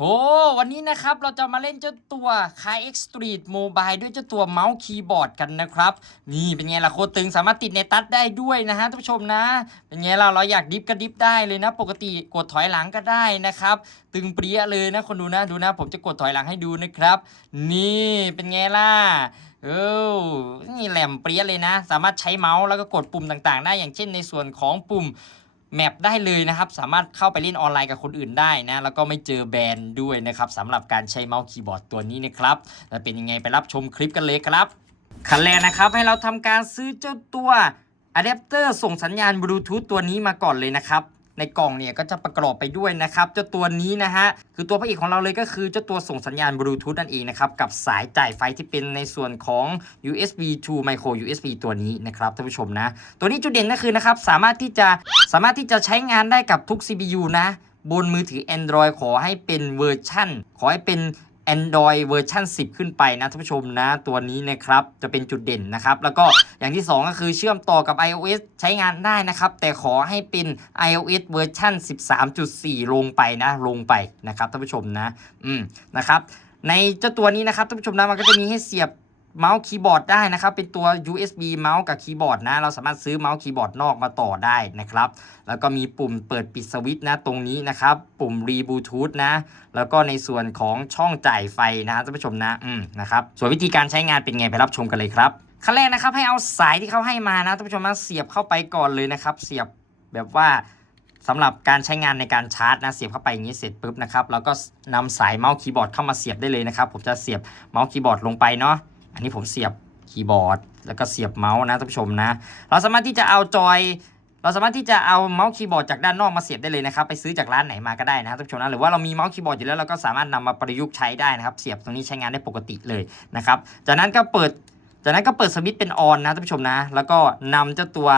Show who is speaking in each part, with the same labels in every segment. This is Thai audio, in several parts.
Speaker 1: โอ้วันนี้นะครับเราจะมาเล่นเจ้าตัว k a X Street Mobile ด้วยเจ้าตัวเมาส์คีย์บอร์ดกันนะครับ นี่เป็นไงล่ะโคตรตึงสามารถติดในตัดได้ด้วยนะฮะท่านผู้ชมนะ เป็นไงล่ะเราอยากดิฟก็ดิฟได้เลยนะ ปกติกดถอยหลังก็ได้นะครับ ตึงเปรี้ยเลยนะคนดูนะดูนะผมจะกดถอยหลังให้ดูนะครับ นี่เป็นไงล่ะเออนี่แหลมเปรี้ยเลยนะ สามารถใช้เมาส์แล้วก็กดปุ่มต่างๆ ได้อย่างเช่นในส่วนของปุ่ม แมปได้เลยนะครับ สามารถเข้าไปเล่นออนไลน์กับคนอื่นได้นะ แล้วก็ไม่เจอแบนด้วยนะครับสำหรับการใช้เมาส์คีย์บอร์ดตัวนี้นะครับจะเป็นยังไงไปรับชมคลิปกันเลยครับขั้นแรกนะครับให้เราทำการซื้อเจ้าตัวอะแดปเตอร์ส่งสัญญาณบลูทูธตัวนี้มาก่อนเลยนะครับ ในกล่องเนี่ยก็จะประกอบไปด้วยนะครับเจ้าตัวนี้นะฮะคือตัวพระเอกของเราเลยก็คือเจ้าตัวส่งสัญญาณบลูทูธนั่นเองนะครับกับสายจ่ายไฟที่เป็นในส่วนของ USB to micro USB ตัวนี้นะครับท่านผู้ชมนะ ตัวนี้จุดเด่นก็คือนะครับสามารถที่จะสามารถที่จะใช้งานได้กับทุก CPU นะบนมือถือ Android ขอให้เป็นเวอร์ชั่น ขอให้เป็น Android เวอร์ชัน10 ขึ้นไปนะท่านผู้ชมนะ ตัวนี้นะครับ จะเป็นจุดเด่นนะครับ แล้วก็อย่างที่ 2 ก็คือเชื่อมต่อกับ iOS ใช้งานได้นะครับ แต่ขอให้เป็น iOS เวอร์ชัน13.4 ลงไปนะ ลงไปนะครับท่านผู้ชมนะ อืมนะครับ ในเจ้าตัวนี้นะครับท่านผู้ชมนะมันก็จะมีให้เสียบ เมาส์คีย์บอร์ดได้นะครับ เป็นตัว USB เมาส์กับคีย์บอร์ดนะ เราสามารถซื้อเมาส์คีย์บอร์ดนอกมาต่อได้นะครับ แล้วก็มีปุ่มเปิดปิดสวิตช์นะตรงนี้นะครับ ปุ่มรีบูทูธนะ แล้วก็ในส่วนของช่องจ่ายไฟนะท่านผู้ชมนะอืมนะครับ ส่วนวิธีการใช้งานเป็นไงไปรับชมกันเลยครับขั้นแรกนะครับให้เอาสายที่เขาให้มานะท่านผู้ชมนะเสียบเข้าไปก่อนเลยนะครับ เสียบแบบว่าสำหรับการใช้งานในการชาร์จนะเสียบเข้าไปอย่างนี้เสร็จปุ๊บนะครับแล้วก็นำสายเมาส์คีย์บอร์ดเข้ามาเสียบได้เลยนะครับ ผมจะเสียบเมาส์คีย์บอร์ดลงไปเนาะ อันนี้ผมเสียบคีย์บอร์ด แล้วก็เสียบเมาส์นะท่านผู้ชมนะ เราสามารถที่จะเอาจอย เราสามารถที่จะเอาเมาส์คีย์บอร์ดจากด้านนอกมาเสียบได้เลยนะครับ ไปซื้อจากร้านไหนมาก็ได้นะครับท่านผู้ชมนะหรือว่าเรามีเมาส์คีย์บอร์ดอยู่แล้วเราก็สามารถนำมาประยุกต์ใช้ได้นะครับ เสียบตรงนี้ใช้งานได้ปกติเลยนะครับจากนั้นก็เปิดจากนั้นก็เปิดสวิตช์เป็นออนนะท่านผู้ชมนะ แล้วก็นำเจ้าตัว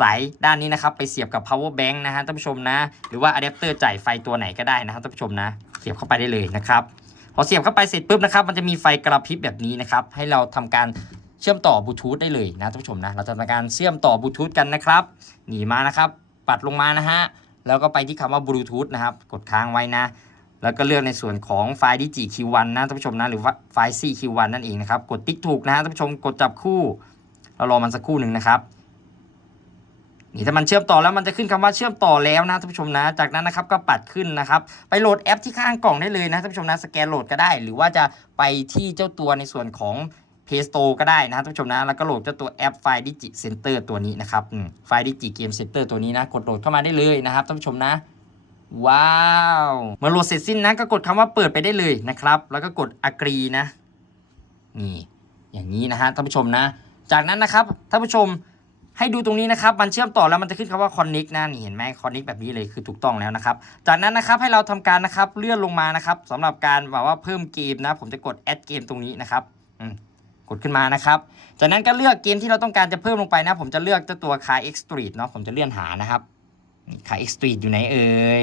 Speaker 1: สายด้านนี้นะครับ ไปเสียบกับ power bank นะฮะท่านผู้ชมนะ หรือว่าอะแดปเตอร์จ่ายไฟตัวไหนก็ได้นะครับท่านผู้ชมนะ เสียบเข้าไปได้เลยนะครับ พอเสียบเข้าไปเสร็จปุ๊บนะครับ มันจะมีไฟกระพริบแบบนี้นะครับ ให้เราทำการเชื่อมต่อบลูทูธได้เลยนะท่านผู้ชมนะ เราจะทำการเชื่อมต่อบลูทูธกันนะครับ หนีมานะครับ ปัดลงมานะฮะ แล้วก็ไปที่คำว่าบลูทูธนะครับ กดค้างไว้นะ แล้วก็เลือกในส่วนของไฟล์ดิจิ Q1 นนะท่านผู้ชมนะ หรือว่าไฟล์ C Q1 นั่นเองนะครับ กดติ๊กถูกนะฮะท่านผู้ชม กดจับคู่ เรารอมันสักครู่หนึ่งนะครับ นี่ถ้ามันเชื่อมต่อแล้วมันจะขึ้นคำว่าเชื่อมต่อแล้วนะท่านผู้ชมนะ จากนั้นนะครับก็ปัดขึ้นนะครับไปโหลดแอปที่ข้างกล่องได้เลยนะท่านผู้ชมนะสแกนโหลดก็ได้ หรือว่าจะไปที่เจ้าตัวในส่วนของ Play Store ก็ได้นะท่านผู้ชมนะ แล้วก็โหลดเจ้าตัวแอปไฟล์ดิจิเซนเตอร์ตัวนี้นะครับไฟล์ดิจิเกมเซนเตอร์ตัวนี้นะ กดโหลดเข้ามาได้เลยนะครับท่านผู้ชมนะว้าวเมื่อโหลดเสร็จสิ้นนะก็กดคำว่าเปิดไปได้เลยนะครับ แล้วก็กด agree นะนี่อย่างนี้นะฮะท่านผู้ชมนะ จากนั้นนะครับท่านผู้ชม ให้ดูตรงนี้นะครับ มันเชื่อมต่อแล้วมันจะขึ้นคำว่า connect นะนี่เห็นไหม connect แบบนี้เลยคือถูกต้องแล้วนะครับ จากนั้นนะครับให้เราทำการนะครับเลื่อนลงมานะครับสำหรับการแบบว่าเพิ่มเกมนะ ผมจะกด add เกมตรงนี้นะครับกดขึ้นมานะครับ จากนั้นก็เลือกเกมที่เราต้องการจะเพิ่มลงไปนะ ผมจะเลือกเจ้าตัว Car X Street เนาะผมจะเลื่อนหานะครับคา X Street อยู่ไหนเอ่ย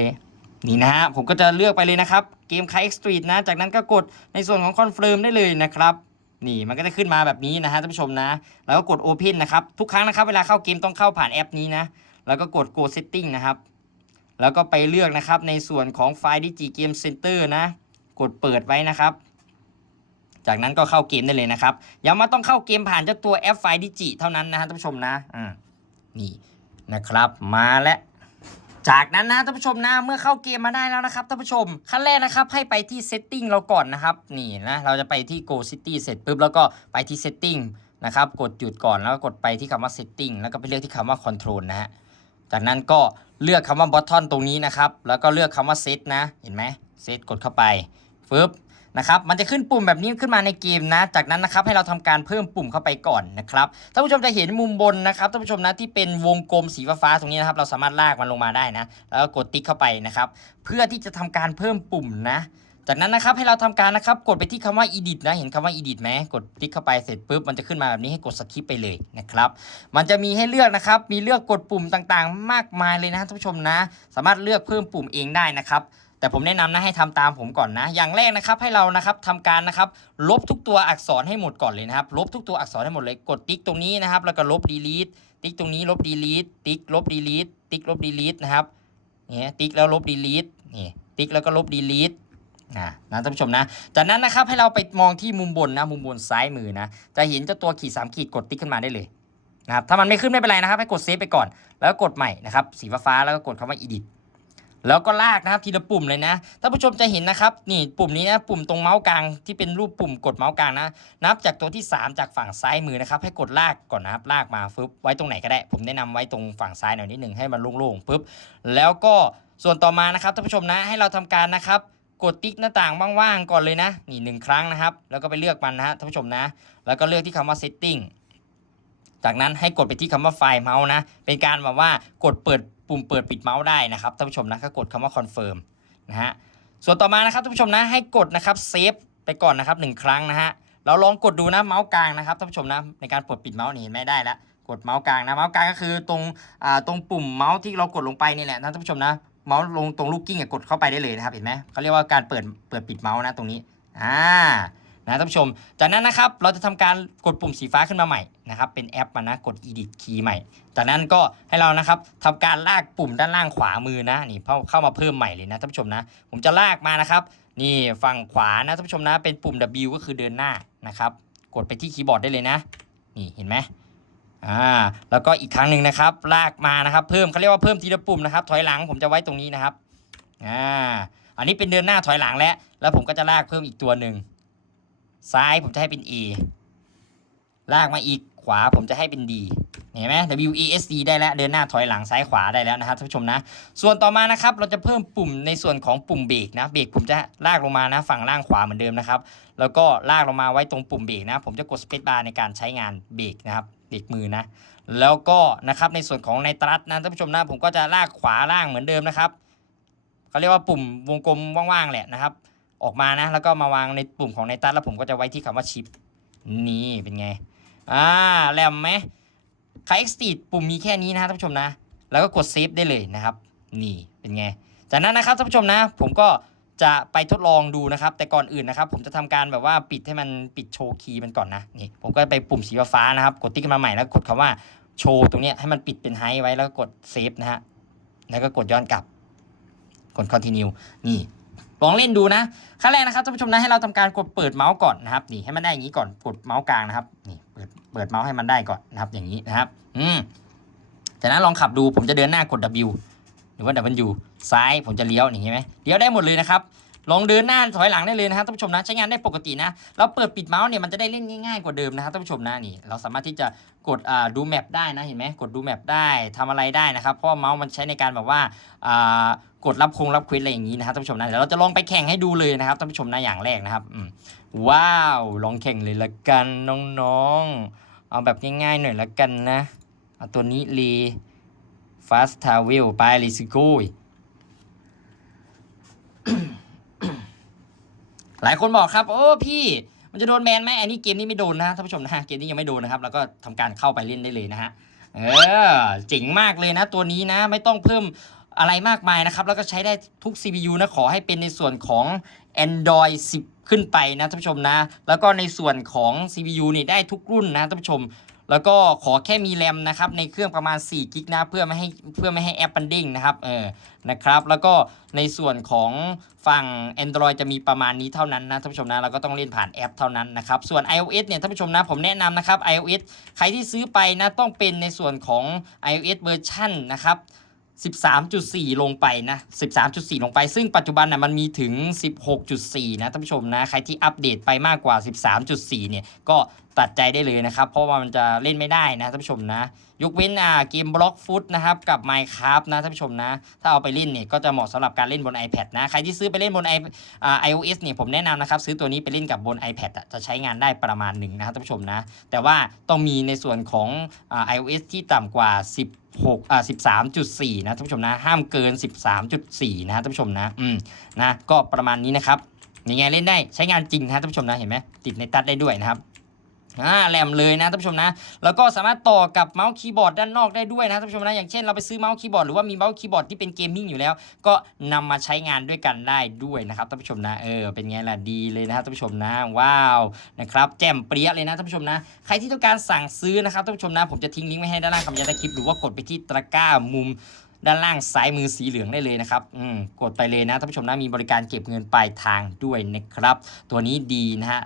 Speaker 1: นี่นะฮะผมก็จะเลือกไปเลยนะครับ เกมคา X Street นะ จากนั้นก็กดในส่วนของ Confirm ได้เลยนะครับ นี่มันก็จะขึ้นมาแบบนี้นะฮะท่านผู้ชมนะ แล้วก็กด Open นะครับ ทุกครั้งนะครับ เวลาเข้าเกมต้องเข้าผ่านแอปนี้นะ แล้วก็กด Go Setting นะครับ แล้วก็ไปเลือกนะครับในส่วนของไฟล์ Digi Game Center นะ กดเปิดไว้นะครับ จากนั้นก็เข้าเกมได้เลยนะครับ ย้ำว่าต้องเข้าเกมผ่านเจ้าตัวแอปไฟล์ Digi เท่านั้นนะฮะท่านผู้ชมนะ อ่า นี่นะครับ มาแล้ว จากนั้นนะท่านผู้ชมนะเมื่อเข้าเกมมาได้แล้วนะครับท่านผู้ชมขั้นแรกนะครับให้ไปที่ setting เราก่อนนะครับนี่นะเราจะไปที่ go city เสร็จปุ๊บแล้วก็ไปที่ setting นะครับกดหยุดก่อนแล้วก็กดไปที่คำว่า setting แล้วก็ไปเลือกที่คำว่า control นะฮะจากนั้นก็เลือกคำว่า button ตรงนี้นะครับแล้วก็เลือกคำว่า set นะเห็นไหม set กดเข้าไปฟึบ นะครับมันจะขึ้นปุ่มแบบนี้ขึ้นมาในเกมนะ จากนั้นนะครับให้เราทำการเพิ่มปุ่มเข้าไปก่อนนะครับท่านผู้ชมจะเห็นมุมบนนะครับท่านผู้ชมนะที่เป็นวงกลมสีฟ้าตรงนี้นะครับเราสามารถลากมันลงมาได้นะ แล้วก็กดติ๊กเข้าไปนะครับเพื่อที่จะทำการเพิ่มปุ่มนะจากนั้นนะครับให้เราทำการนะครับกดไปที่คำว่า edit นะเห็นคำว่า edit ไหมกดติ๊กเข้าไปเสร็จปุ๊บมันจะขึ้นมาแบบนี้ให้กดสคิปไปเลยนะครับมันจะมีให้เลือกนะครับมีเลือกกดปุ่มต่างๆ มากมายเลยนะท่านผู้ชมนะ สามารถเลือกเพิ่มปุ่มเองได้นะครับ แต่ผมแนะนำนะให้ทำตามผมก่อนนะ อย่างแรกนะครับให้เรานะครับทำการนะครับลบทุกตัวอักษรให้หมดก่อนเลยนะครับ ลบทุกตัวอักษรให้หมดเลย กดติ๊กตรงนี้นะครับ แล้วก็ลบ delete ติ๊กตรงนี้ลบ delete ติ๊กลบ delete ติ๊กลบ delete นะครับนี่ติ๊กแล้วลบ delete นี่ติ๊กแล้วก็ลบ delete นะนะท่านผู้ชมนะ จากนั้นนะครับให้เราไปมองที่มุมบนนะ มุมบนซ้ายมือนะ จะเห็นเจ้าตัวขีดสามขีดกดติ๊กขึ้นมาได้เลยนะครับ ถ้ามันไม่ขึ้นไม่เป็นไรนะครับ ให้กดเซฟไปก่อน แล้วกดใหม่นะครับ สีฟ้าแล้วก็กดคำว่า edit แล้วก็ลากนะครับทีละปุ่มเลยนะท่านผู้ชมจะเห็นนะครับนี่ปุ่มนี้นะปุ่มตรงเมาส์กลางที่เป็นรูปปุ่มกดเมาส์กลางนะ นับจากตัวที่ 3 จากฝั่งซ้ายมือนะครับ ให้กดลากก่อนนะครับลากมาฟึบไว้ตรงไหนก็ได้ ผมแนะนำไว้ตรงฝั่งซ้ายหน่อยนิดหนึ่งให้มันโล่งๆปึ๊บแล้วก็ส่วนต่อมานะครับท่านผู้ชมนะให้เราทำการนะครับกดติ๊กหน้าต่างว่างๆก่อนเลยนะนี่หนึ่งครั้งนะครับ แล้วก็ไปเลือกมันนะฮะท่านผู้ชมนะ แล้วก็เลือกที่คำว่า setting จากนั้นให้กดไปที่คำว่าไฟล์เมาส์นะ เป็นการแบบว่ากดเปิด ปุ่มเปิดปิดเมาส์ได้นะครับท่านผู้ชมนะก็กดคำว่า confirm นะฮะส่วนต่อมานะครับท่านผู้ชมนะให้กดนะครับเซฟไปก่อนนะครับหนึ่งครั้งนะฮะเราลองกดดูนะเมาส์กลางนะครับท่านผู้ชมนะในการเปลดปิดเมาส์นี่เห็นไหม่ได้แล้วกดเมาส์กลางนะเมาส์กลางก็คือตรงอ่าตรงปุ่มเมาส์ที่เรากดลงไปนี่แหละนะท่านผู้ชมนะเมาส์ลงตรงลูกกิ้งกดเข้าไปได้เลยนะครับเห็นไหมเขาเรียกว่าการเปิดเปิดปิดเมาส์นะตรงนี้อ่า นะท่านผู้ชม จากนั้นนะครับเราจะทำการกดปุ่มสีฟ้าขึ้นมาใหม่นะครับเป็นแอปมานะกด edit key ใหม่ จากนั้นก็ให้เรานะครับทำการลากปุ่มด้านล่างขวามือนะนี่เข้าเข้ามาเพิ่มใหม่เลยนะท่านผู้ชมนะผมจะลากมานะครับนี่ฝั่งขวานะท่านผู้ชมนะเป็นปุ่ม W ก็คือเดินหน้านะครับกดไปที่คีย์บอร์ดได้เลยนะนี่เห็นไหมอ่าแล้วก็อีกครั้งหนึ่งนะครับ ลากมานะครับ เพิ่มเขาเรียกว่าเพิ่มทีละปุ่มนะครับ ถอยหลังผมจะไว้ตรงนี้นะครับอ่าอันนี้เป็นเดินหน้าถอยหลังแล้วแล้วผมก็จะลากเพิ่มอีกตัวหนึ่ง ซ้ายผมจะให้เป็น A ลากมาอีกขวาผมจะให้เป็น D เห็นไหม W E S D ได้แล้ว เดินหน้าถอยหลังซ้ายขวาได้แล้วนะครับท่านผู้ชมนะ ส่วนต่อมานะครับ เราจะเพิ่มปุ่มในส่วนของปุ่มเบรกนะ เบรกผมจะลากลงมานะ ฝั่งล่างขวาเหมือนเดิมนะครับ แล้วก็ลากลงมาไว้ตรงปุ่มเบรกนะ ผมจะกดสเปซบาร์ในการใช้งานเบรกนะครับ เบรกมือนะ แล้วก็นะครับในส่วนของในตรัสนะท่านผู้ชมนะ ผมก็จะลากขวาล่างเหมือนเดิมนะครับเขาเรียกว่าปุ่มวงกลมว่างๆแหละนะครับ ออกมานะ แล้วก็มาวางในปุ่มของในตรัสแล้วผมก็จะไว้ที่คำว่าชิป นี่เป็นไง อ่าแรมไหมคาเอ็กซ์ตีปุ่มมีแค่นี้นะท่านผู้ชมนะ แล้วก็กดเซฟได้เลยนะครับ นี่เป็นไง จากนั้นนะครับท่านผู้ชมนะ ผมก็จะไปทดลองดูนะครับ แต่ก่อนอื่นนะครับ ผมจะทำการแบบว่าปิดให้มันปิดโชว์คีย์มันก่อนนะ นี่ผมก็ไปปุ่มสีฟ้านะครับ กดติ๊กมาใหม่แล้วกดคำว่าโชว์ตรงนี้ให้มันปิดเป็นไฮไว้แล้วก็กดเซฟนะฮะ แล้วก็กดย้อนกลับ กด continue นี่ ลองเล่นดูนะขั้นแรกนะครับท่านผู้ชมนะให้เราทำการกดเปิดเมาส์ก่อนนะครับนี่ให้มันได้อย่างนี้ก่อนกดเมาส์กลางนะครับนี่เปิดเปิดเมาส์ให้มันได้ก่อนนะครับอย่างนี้นะครับ อืมจากนั้นลองขับดูผมจะเดินหน้ากด W หรือว่า W ซ้ายผมจะเลี้ยวอย่างนี้ไหมเลี้ยวได้หมดเลยนะครับลองเดินหน้าถอยหลังได้เลยนะครับท่านผู้ชมนะใช้งานได้ปกตินะเราเปิดปิดเมาส์เนี่ยมันจะได้เล่นง่ายๆกว่าเดิมนะครับท่านผู้ชมนะนี่เราสามารถที่จะกดอ่าดูแมปได้นะเห็นไหมกดดูแมปได้ทำอะไรได้นะครับเพราะเมาส์มันใช้ในการแบบว่าอ่า กดรับคงรับควิสอะไรอย่างนี้นะครับท่านผู้ชมนะเดี๋ยวเราจะลองไปแข่งให้ดูเลยนะครับท่านผู้ชมนะอย่างแรกนะครับว้าวลองแข่งเลยละกันน้องๆ เอาแบบง่ายๆหน่อยละกันนะเอาตัวนี้เล fast travel ไปลิซิโก้หลายคนบอกครับ โอ้พี่มันจะโดนแบนไหมอันนี้เกมนี้ไม่โดนนะท่านผู้ชมนะเกมนี้ยังไม่โดนนะครับ แล้วก็ทำการเข้าไปเล่นได้เลยนะฮะเออเจ๋งมากเลยนะตัวนี้นะ ไม่ต้องเพิ่ม อะไรมากมายนะครับ แล้วก็ใช้ได้ทุก CPU นะขอให้เป็นในส่วนของ Android 10 ขึ้นไปนะท่านผู้ชมนะ แล้วก็ในส่วนของ CPU นี่ได้ทุกรุ่นนะท่านผู้ชม แล้วก็ขอแค่มีแรมนะครับในเครื่องประมาณ4กิกนะเพื่อไม่ให้เพื่อไม่ให้แอปมันเด้งนะครับเออนะครับแล้วก็ในส่วนของฝั่ง Android จะมีประมาณนี้เท่านั้นนะท่านผู้ชมนะเราก็ต้องเล่นผ่านแอปเท่านั้นนะครับส่วน iOS เนี่ยท่านผู้ชมนะผมแนะนำนะครับ iOS ใครที่ซื้อไปนะต้องเป็นในส่วนของ iOS เวอร์ชันนะครับ 13.4 ลงไปนะ 13.4 ลงไป ซึ่งปัจจุบันนะมันมีถึง 16.4 นะท่านผู้ชมนะ ใครที่อัปเดตไปมากกว่า 13.4 เนี่ย ก็ ตัดใจได้เลยนะครับ เพราะว่ามันจะเล่นไม่ได้นะท่านผู้ชมนะยกเว้นอ่าเกมบล็อกฟุตนะครับกับ Minecraft นะท่านผู้ชมนะ ถ้าเอาไปเล่นเนี่ยก็จะเหมาะสำหรับการเล่นบน iPad นะใครที่ซื้อไปเล่นบน i อ่า iOS เนี่ยผมแนะนำนะครับซื้อตัวนี้ไปเล่นกับบน iPad อะจะใช้งานได้ประมาณหนึ่งนะครับท่านผู้ชมนะ แต่ว่าต้องมีในส่วนของไอ่า iOS ที่ต่ำกว่า16อ่า13.4 นะท่านผู้ชมนะ ห้ามเกิน 13.4 นะท่านผู้ชมนะ อืม นะ ก็ประมาณนี้นะครับ ยังไงเล่นได้ ใช้งานจริงนะท่านผู้ชมนะ เห็นไหม ติดในตัดได้ด้วยนะครับ อ่าแหลมเลยนะท่านผู้ชมนะ แล้วก็สามารถต่อกับเมาส์คีย์บอร์ดด้านนอกได้ด้วยนะท่านผู้ชมนะ อย่างเช่นเราไปซื้อเมาส์คีย์บอร์ดหรือว่ามีเมาส์คีย์บอร์ดที่เป็นเกมมิ่งอยู่แล้ว ก็นำมาใช้งานด้วยกันได้ด้วยนะครับท่านผู้ชมนะ เออ เป็นไงล่ะดีเลยนะท่านผู้ชมนะ ว้าว นะครับ แจ่มเปรี้ยเลยนะท่านผู้ชมนะ ใครที่ต้องการสั่งซื้อนะครับท่านผู้ชมนะ ผมจะทิ้งลิงก์ไว้ให้ด้านล่างคำยาใต้คลิปหรือว่ากดไปที่ตะกร้ามุมด้านล่างซ้ายมือสีเหลืองได้เลยนะครับ อืม กดไปเลยนะท่านผู้ชมนะ มีบริการเก็บเงินปลายทางด้วยนะครับ ตัวนี้ดีนะฮะ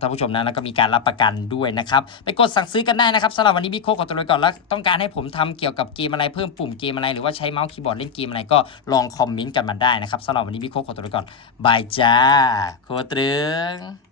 Speaker 1: ท่านผู้ชมนะแล้วก็มีการรับประกันด้วยนะครับไปกดสั่งซื้อกันได้นะครับสำหรับวันนี้พี่โคกขอตัวไปก่อนแล้วต้องการให้ผมทำเกี่ยวกับเกมอะไรเพิ่มปุ่มเกมอะไรหรือว่าใช้เมาส์คีย์บอร์ดเล่นเกมอะไรก็ลองคอมเมนต์กันมาได้นะครับสำหรับวันนี้พี่โคกขอตัวไปก่อนบายจ้าโคตรึง